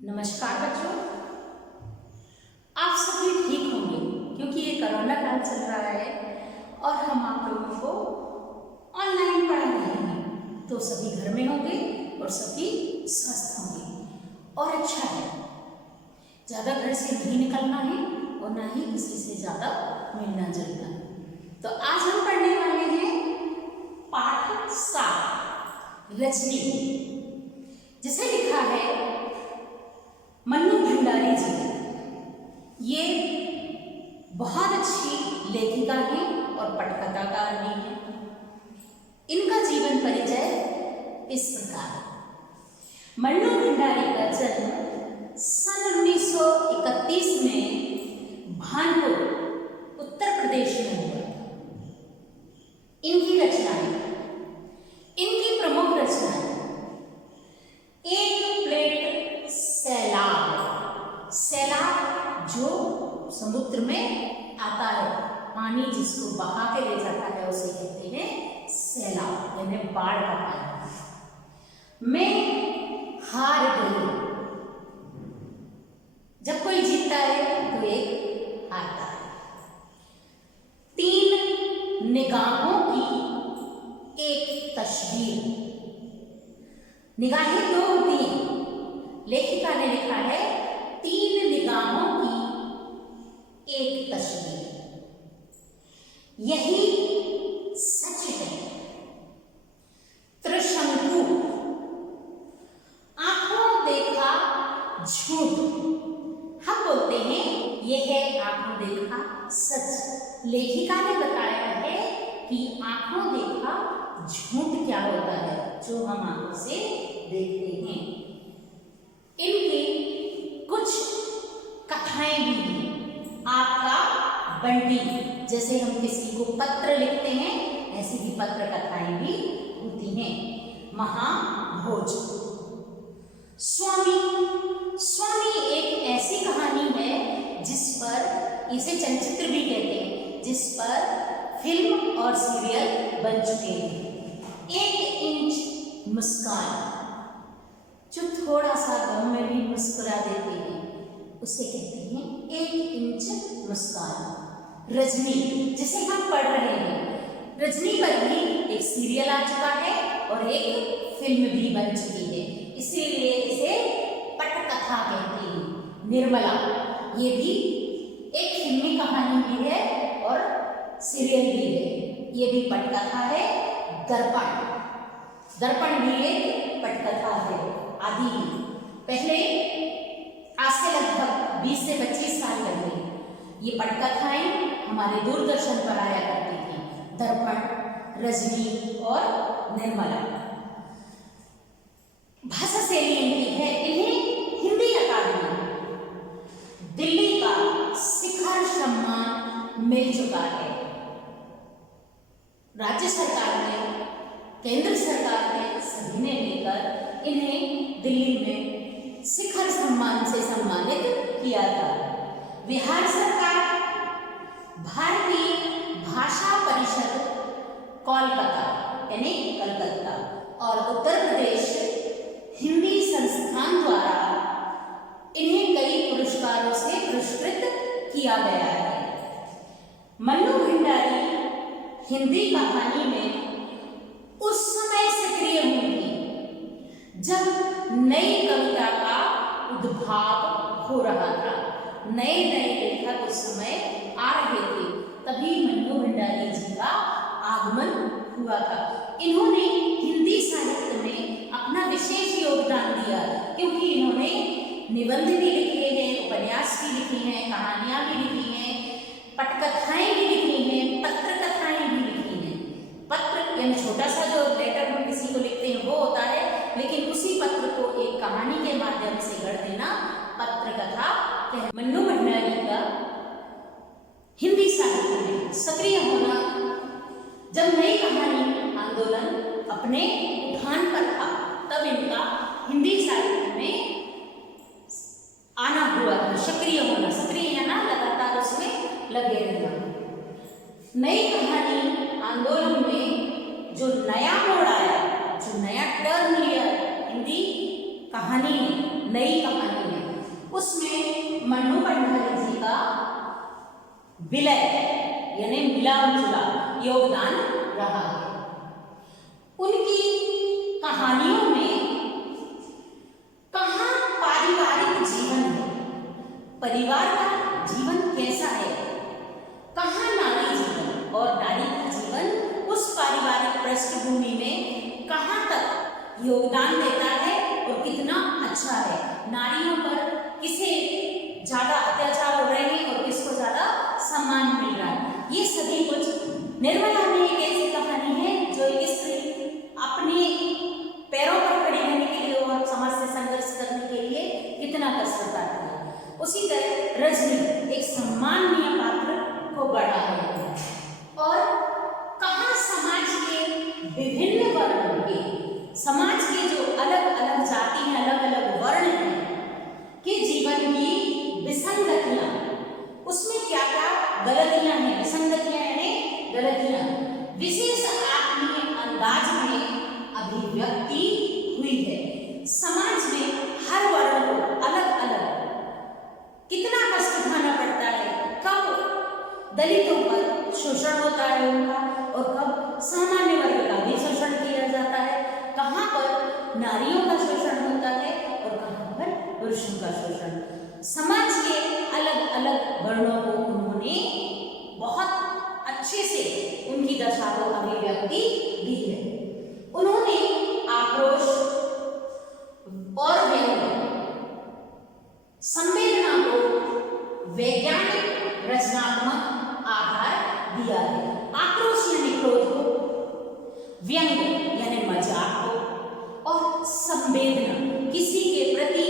नमस्कार बच्चों, आप सभी ठीक होंगे क्योंकि ये कोरोना काल चल रहा है और हम आप लोगों को ऑनलाइन पढ़ा रहे हैं, तो सभी घर में होंगे और सभी स्वस्थ होंगे और अच्छा है। ज़्यादा घर से नहीं निकलना है और ना ही किसी से ज़्यादा मिलना जुलना। तो आज हम पढ़ने वाले हैं पाठ 7 रजनी, जिसे लिखा है मन्नू भंडारी जी। ये बहुत अच्छी लेखिका हैं और पटकथाकार भी हैं। इनका जीवन परिचय इस प्रकार है। मन्नू भंडारी का जन्म सन 1931 में भानपुर उत्तर प्रदेश में हुआ था। इनकी रचनाएं, इनकी प्रमुख रचनाएं एक प्लेट सैलाब, सैलाब जो समुद्र में आता है, पानी जिसको बहा के ले जाता है उसे कहते हैं सैलाब, यानी बाढ़ का पानी। मैं हार गई। जब कोई जीतता है तो एक हारता है। 3 निगाहों की एक तस्वीर। निगाहें 2 होती हैं। लेखिका ने लिखा है 3 निगाहों की एक तस्वीर। यही सच है। त्रिशंकु, आंखों देखा झूठ। हम बोलते हैं यह है आंखों देखा सच। लेखिका ने बताया है कि आंखों देखा झूठ क्या होता है, जो हम आंखों से देखते हैं। इनकी कुछ कथाएं भी हैं। आपका बंटी, जैसे हम किसी को पत्र लिखते हैं, ऐसी भी पत्र कथाएं भी होती हैं। महाभोज। स्वामी, स्वामी एक ऐसी कहानी है जिस पर, इसे चलचित्र भी कहते हैं, जिस पर फिल्म और सीरियल बन चुके हैं। 1 इंच मुस्कान, जो थोड़ा सा गम में भी मुस्कुरा देते हैं, उसे कहते हैं 1 इंच मुस्कान। रजनी, जिसे हम पढ़ रहे हैं, रजनी पर भी एक सीरियल आ चुका है और एक फिल्म भी बन चुकी है, इसीलिए इसे पटकथा कहते हैं। निर्मला, ये भी एक फिल्मी कहानी भी है और सीरियल भी है, ये भी पटकथा है। दर्पण, दर्पण भी एक पटकथा है। आदि पहले, आज से लगभग 20 से 25 साल पहले ये पटकथाएं हमारे दूरदर्शन पर आया करती थी। दर्पण, रजनी और निर्मला। भाषा शैली इनकी है, इन्हें हिंदी अकादमी दिल्ली का शिखर सम्मान मिल चुका है। राज्य सरकार ने, केंद्र सरकार ने, सभी ने मिलकर इन्हें दिल्ली में शिखर सम्मान से सम्मानित किया था। बिहार सरकार, भारतीय भाषा परिषद कोलकाता यानी कलकत्ता और उत्तर प्रदेश हिंदी संस्थान द्वारा इन्हें कई पुरस्कारों से पुरस्कृत किया गया है। मन्नू भंडारी हिंदी कहानी में उस समय सक्रिय होंगी जब नई कविता का उद्भाव हो रहा था। नए नए लेखक उस समय आ रहे थे, तभी मन्नू भंडारी जी का आगमन हुआ था। इन्होंने हिंदी साहित्य में अपना विशेष योगदान दिया, क्योंकि इन्होंने निबंध भी लिखे हैं, उपन्यास भी लिखे हैं, कहानियां भी लिखी हैं, पटकथाएं भी लिखी हैं, पत्र कथाएं भी लिखी हैं। पत्र यानी छोटा सा जो लेटर हम किसी को लिखते हैं वो होता है, लेकिन उसी पत्र को एक कहानी के माध्यम से गढ़ देना पत्र कथा। मन्नू भंडारी का हिंदी साहित्य में सक्रिय होना, जब नई कहानी आंदोलन अपने उठान पर था, तब इनका हिंदी साहित्य में आना हुआ था। सक्रिय होना, सक्रिय है ना, लगातार उसमें लगे रहना। नई कहानी आंदोलन में जो नया मोड़ आया, जो नया टर्न लिया हिंदी कहानी, नई कहानी है, उसमें मन्नू भंडारी जी का विलय यानी मिला जुला योगदान रहा है। उनकी कहानियों में कहाँ पारिवारिक जीवन है, परिवार का जीवन कैसा है, कहाँ नारी जीवन और नारी का जीवन उस पारिवारिक पृष्ठभूमि में कहाँ तक योगदान देता है और कितना अच्छा है, नारियों पर किसे ज्यादा अत्याचार हो रहे हैं और किसको ज्यादा सम्मान मिल रहा है, ये सभी कुछ निर्मला में एक ऐसी कहानी है जो एक स्त्री अपने पैरों पर खड़ी रहने के लिए और समाज से संघर्ष करने के लिए कितना कष्ट उठाती है। उसी तरह रजनी एक सम्माननीय पात्र को बढ़ा रही है और कहाँ समाज के विभिन्न वर्णों के, समाज के जो अलग अलग जाति हैं, अलग अलग वर्ण हैं के जीवन की विसंगतियां, उसमें क्या क्या गलतियां हैं, विसंगतियां यानी गलतियां विशेष आत्मीय अंदाज में अभिव्यक्ति हुई है। समाज में हर वर्ण को अलग अलग कितना कष्ट उठाना पड़ता है, कब दलितों पर शोषण होता है उनका और कब सामान्य वर्ग का भी शोषण किया जाता है, कहाँ पर नारियों का शोषण होता है और कहाँ पर पुरुषों का शोषण। समाज के अलग अलग वर्णों को उन्होंने बहुत अच्छे से उनकी दशा को अभिव्यक्ति दी है। उन्होंने आक्रोश और संवेदना को वैज्ञानिक रचनात्मक आधार दिया है। आक्रोश यानी क्रोध को, व्यंग यानी मजाक को और संवेदना किसी के प्रति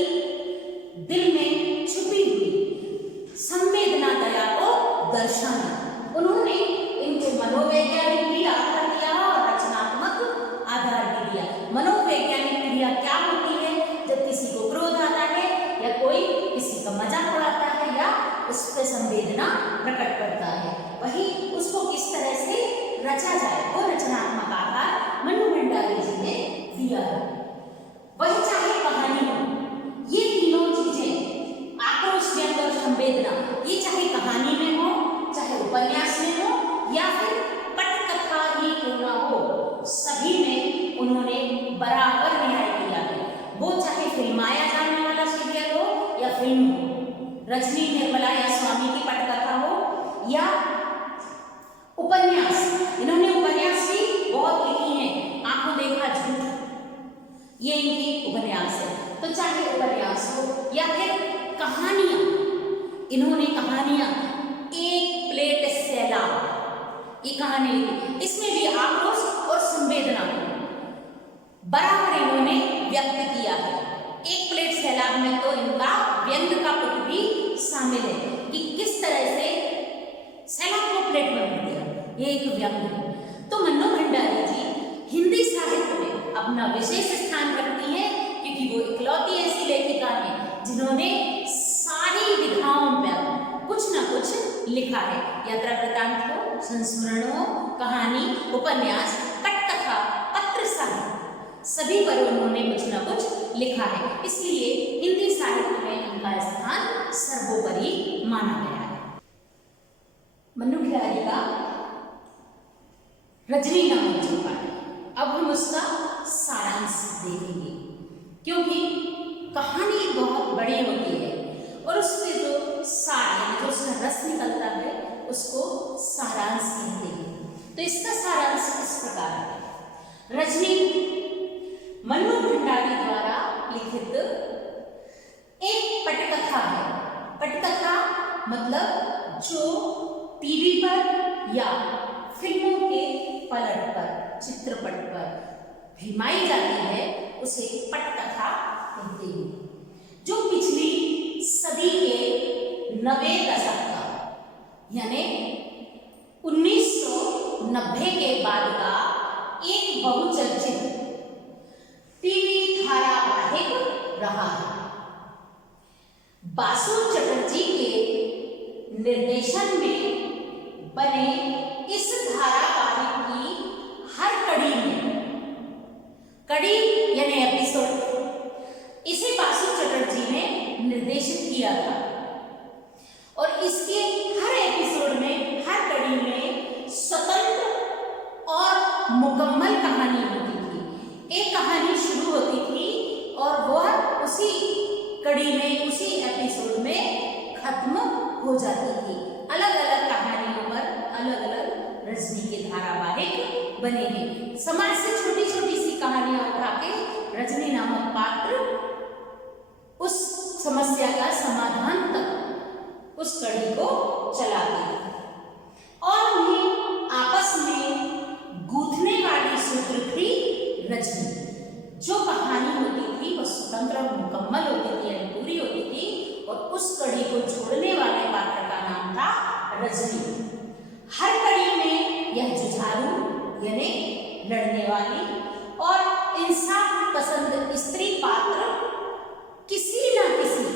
दिल में छुपी हुई संवेदना दया को दर्शाना। उन्होंने इनको मनोवैज्ञानिक भी आधार दिया और रचनात्मक आधार भी दिया। मनोवैज्ञानिक क्रिया क्या होती है, जब किसी को क्रोध आता है या कोई किसी का मजाक उड़ाता है या उस पर संवेदना प्रकट करता है, वही उसको किस तरह से रचा जाए वो रचनात्मक आधार मन्नू भंडारी जी ने दिया है। वही चाहे कहानी हो, ये तीनों चीजें आक्रोश, व्यंग और संवेदना, ये चाहे कहानी में हो, चाहे उपन्यास में हो या फिर पटकथा ही क्यों ना हो, सभी में उन्होंने बराबर न्याय किया है। वो चाहे फिल्माया जाने वाला सीरियल हो या फिल्म हो, रजनी निर्मला या स्वामी की पटकथा हो या उपन्यास, इन्होंने उपन्यास भी बहुत लिखी हैं। आंखों देखा झूठ, ये इनकी उपन्यास है। तो चाहे उपन्यास हो या फिर कहानियां, इन्होंने कहानियां एक प्लेट सैलाब, ये कहानी लिखी, इसमें भी आक्रोश और संवेदना बराबर इन्होंने व्यक्त किया है। एक प्लेट सैलाब में तो इनका व्यंग का पुट भी शामिल है कि किस तरह से सैलाब को प्लेट में भर दिया, ये एक व्यंग है। तो मन्नू भंडारी जी हिंदी साहित्य में अपना विशेष स्थान रखती है क्योंकि वो इकलौती ऐसी लेखिका है जिन्होंने सारी विधाओं पर कुछ ना कुछ लिखा है। यात्रा वृतांत हो, संस्मरण हो, कहानी, उपन्यास, पटकथा, पत्र साहित्य, सभी पर उन्होंने कुछ ना कुछ लिखा है। इसलिए हिंदी साहित्य में इनका स्थान सर्वोपरि माना गया है। मन्नू बिहारी का रजनी नामक जो पाठ है, अब हम उसका सारांश देखेंगे क्योंकि कहानी बहुत बड़ी होती है और उसके जो सार यानी जो उसका रस निकलता है उसको सारांश कहते हैं। तो इसका सारांश इस प्रकार है। रजनी मन्नू भंडारी द्वारा लिखित एक पटकथा है। पटकथा मतलब जो टीवी पर या फिल्मों के पलट पर, चित्रपट पर फिल्माई जाती है उसे पटकथा कहते हैं। जो पिछली सदी के 90 दशक का यानी 1990 के बाद का एक बहुचर्चित टीवी धारावाहिक रहा है। बासु चटर्जी के निर्देशन में बने इस धारावाहिक की हर कड़ी में, कड़ी यानी एपिसोड, इसे बासु चटर्जी ने निर्देशित किया कड़ी में, उसी एपिसोड में खत्म हो जाती थी। अलग अलग कहानियों पर अलग अलग रजनी के धारावाहिक बने हैं। समाज से छोटी छोटी सी कहानियां उठा के रजनी नामक पात्र उस समस्या का समाधान तक उस कड़ी को चलाते हैं और उन्हें आपस में गूंथने वाली सूत्र थी रजनी। जो कहानी होती थी वह स्वतंत्र और मुकम्मल होती थी, यानी पूरी होती थी, और उस कड़ी को जोड़ने वाले पात्र का नाम था रजनी। हर कड़ी में यह जुझारू यानी लड़ने वाली और इंसाफ पसंद स्त्री पात्र किसी न किसी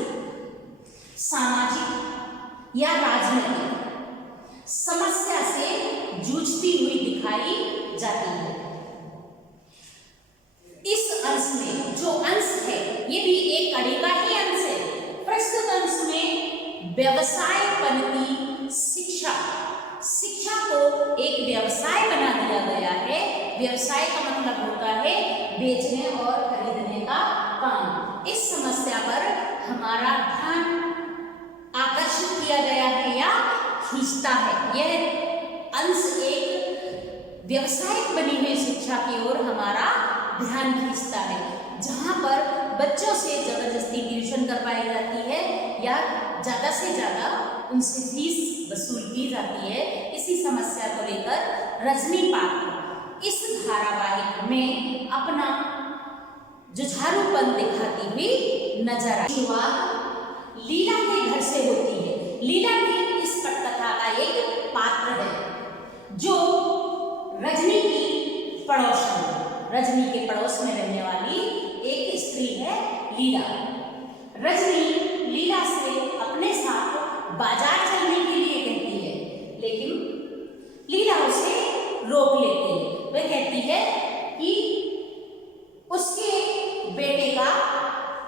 सामाजिक या राजनीतिक समस्या से जूझती हुई दिखाई जाती है। इस अंश में जो अंश है ये भी एक कड़ी का ही अंश है। प्रस्तुत अंश में व्यवसाय पनती शिक्षा, शिक्षा को एक व्यवसाय बना दिया गया है। व्यवसाय का मतलब होता है बेचने और खरीदने का काम। इस समस्या पर हमारा ध्यान आकर्षित किया गया है या खींचता है। यह अंश एक व्यवसायिक बनी हुई शिक्षा की ओर हमारा ध्यान खींचता है, जहां पर बच्चों से जबरदस्ती ट्यूशन करवाई जाती है या ज्यादा से ज्यादा उनसे फीस वसूल की जाती है। इसी समस्या को लेकर रजनी पात्र इस धारावाहिक में अपना जुझारूपन दिखाती हुई नजर आई। शुरुआत लीला के घर से होती है। लीला भी इस पटकथा का एक पात्र है जो रजनी की पड़ोसन, रजनी के पड़ोस में रहने वाली एक स्त्री है लीला। रजनी लीला से अपने साथ बाजार चलने के लिए कहती है, लेकिन लीला उसे रोक लेती है। वह कहती है कि उसके बेटे का,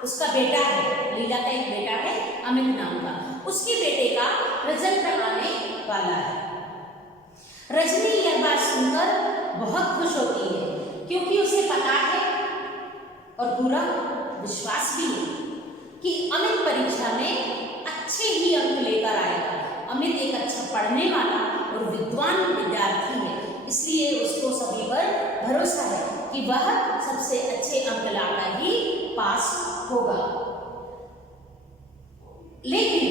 उसका बेटा है, लीला का एक बेटा है अमित नाम का, उसके बेटे का रिजल्ट आने वाला है। रजनी यह बात सुनकर बहुत खुश होती है क्योंकि उसे पता है और पूरा विश्वास भी है कि अमित परीक्षा में अच्छे ही अंक लेकर आएगा। अमित एक अच्छा पढ़ने वाला और विद्वान विद्यार्थी है, इसलिए उसको सभी पर भरोसा है कि वह सबसे अच्छे अंक लाकर ही पास होगा। लेकिन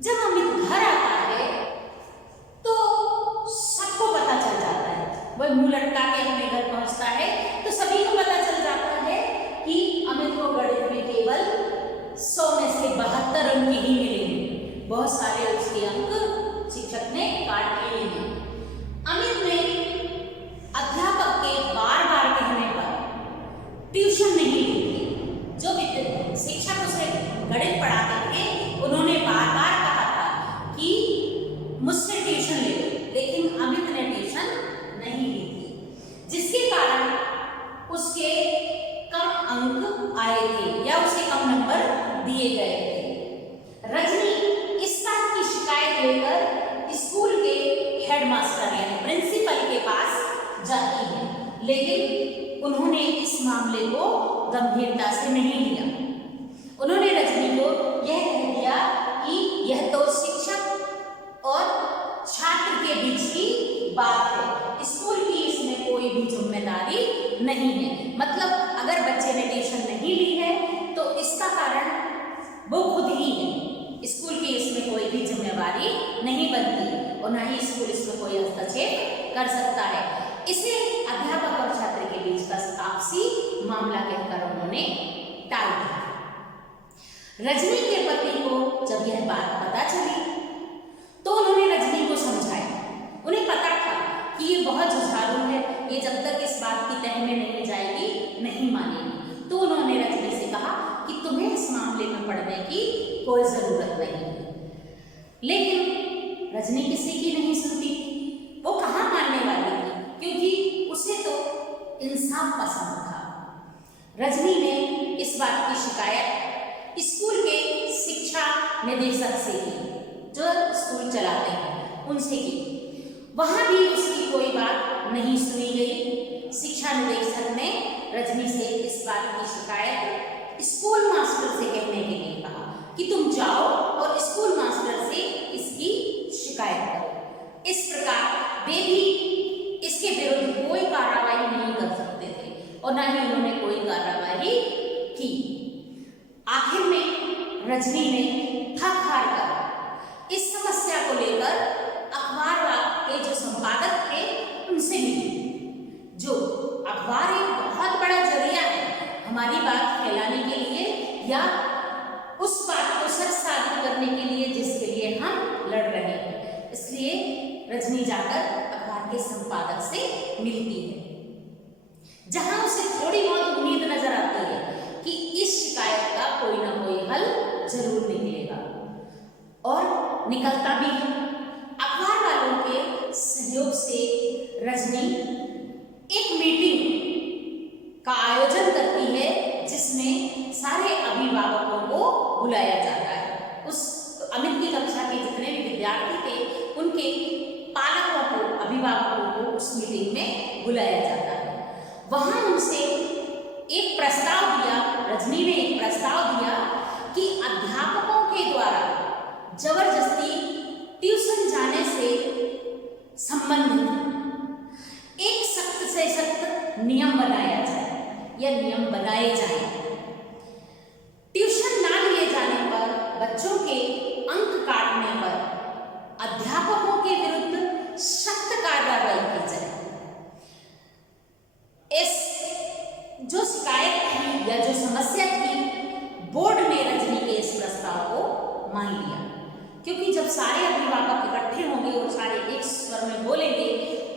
जब अमित घर आता है तो सबको पता चल जाता है। वह मुंह लटका के अपने घर पहुंचता है तो सभी को पता चल जाता है कि अमित को गणित में केवल 100 में से 72 अंक ही मिले हैं। बहुत सारे उसके अंक शिक्षक ने काट लिए हैं। अमित ने अध्यापक के बार बार कहने पर ट्यूशन नहीं ली थी। जो शिक्षक उसे गणित पढ़ाते थे उन्होंने बार बार कहा था कि मुझसे ट्यूशन ले लो, लेकिन अमित ने ट्यूशन नहीं ली थी, जिसके कारण उसके कम अंक आए थे या उसे कम नंबर दिए गए थे। रजनी इस बात की शिकायत लेकर स्कूल के हेडमास्टर यानी प्रिंसिपल के पास जाती है, लेकिन उन्होंने इस मामले को गंभीरता से नहीं लिया। उन्होंने रजनी को यह कह दिया कि यह तो शिक्षक और छात्र के बीच की बात है, स्कूल की इसमें कोई भी जिम्मेदारी नहीं है। मतलब अगर बच्चे ने ट्यूशन नहीं ली है तो इसका कारण वो खुद ही है, स्कूल की इसमें कोई भी जिम्मेदारी नहीं बनती और न ही स्कूल इसमें कोई हस्तक्षेप कर सकता है। इसे अध्यापक और छात्र के बीच का आपसी मामला कहकर उन्होंने टाल दिया। रजनी के पति को जब यह बात पता चली तो उन्होंने रजनी को समझाया। उन्हें पता था कि ये बहुत जुझारू है, ये जब तक इस बात की तह में नहीं जाएगी नहीं मानेगी। तो उन्होंने रजनी से कहा कि तुम्हें इस मामले में पढ़ने की कोई जरूरत नहीं है। लेकिन रजनी किसी की नहीं सुनती थी। वो कहाँ मानने वाली थी, क्योंकि उसे तो इंसाफ पसंद था। रजनी ने इस बात की शिकायत स्कूल के शिक्षा निदेशक से की, जो स्कूल चलाते हैं उनसे की। वहां भी उसकी कोई बात नहीं सुनी गई। शिक्षा निदेशक ने रजनी से इस बात की शिकायत स्कूल मास्टर कि तुम जाओ और स्कूल मास्टर से इसकी शिकायत करो। इस प्रकार वे भी इसके विरुद्ध कोई कार्रवाई नहीं कर सकते थे और न ही उन्होंने कोई कार्रवाई की। आखिर में रजनी ने थक हार कर इस समस्या को लेकर अखबार के जो संपादक थे उनसे मिली। जो अखबार एक बहुत बड़ा जरिया है हमारी बात फैलाने के लिए या उस बात को सच साबित करने के लिए जिसके लिए हम लड़ रहे हैं। इसलिए रजनी जाकर अखबार के संपादक से मिलती है, जहां उसे थोड़ी बहुत उम्मीद नजर आती है कि इस शिकायत का कोई ना कोई हल जरूर निकलेगा, और निकलता भी है। अखबार वालों के सहयोग से रजनी एक मीटिंग का आयोजन करती है जिसमें सारे अभिभावकों को बुलाया जाता है। उस अमित की कक्षा के जितने भी विद्यार्थी थे उनके पालकों को, अभिभावकों को उस मीटिंग में बुलाया जाता है। वहां उनसे एक प्रस्ताव दिया, रजनी ने एक प्रस्ताव दिया कि अध्यापकों के द्वारा जबरदस्ती ट्यूशन जाने से संबंधित एक सख्त से सख्त नियम बनाया जाए या नियम बनाए जाए। ट्यूशन ना लिए जाने पर, बच्चों के अंक काटने पर अध्यापकों के विरुद्ध सख्त कार्रवाई की जाए। इस जो शिकायत थी या जो समस्या थी, बोर्ड ने रजनी के इस प्रस्ताव को मान लिया, क्योंकि जब सारे अभिभावक इकट्ठे होंगे और सारे एक स्वर में बोलेंगे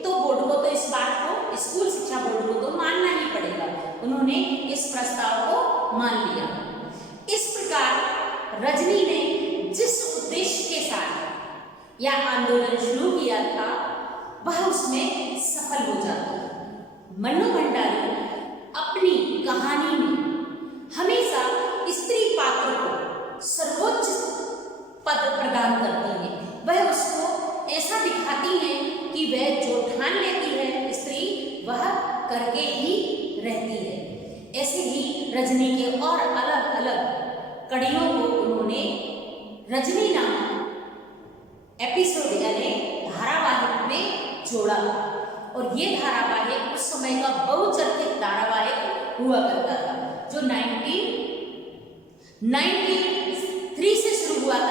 तो बोर्ड को तो इस बात को, स्कूल शिक्षा बोर्ड को तो मानना ही पड़ेगा। उन्होंने इस प्रस्ताव को मान लिया। इस प्रकार रजनी ने जिस उद्देश्य के साथ यह आंदोलन शुरू किया था वह उसमें सफल हो जाता है। मन्नू भंडारी अपनी कहानी में हमेशा स्त्री पात्र को सर्वोच्च पद प्रदान करती है। वह उसको ऐसा दिखाती है कि वह जो ठान लेती है स्त्री वह करके ही रहती है। ऐसे ही रजनी के और अलग अलग कड़ियों को उन्होंने रजनी नामक एपिसोड यानी धारावाहिक में जोड़ा, और ये धारावाहिक उस समय का बहुचर्चित धारावाहिक हुआ करता था जो 19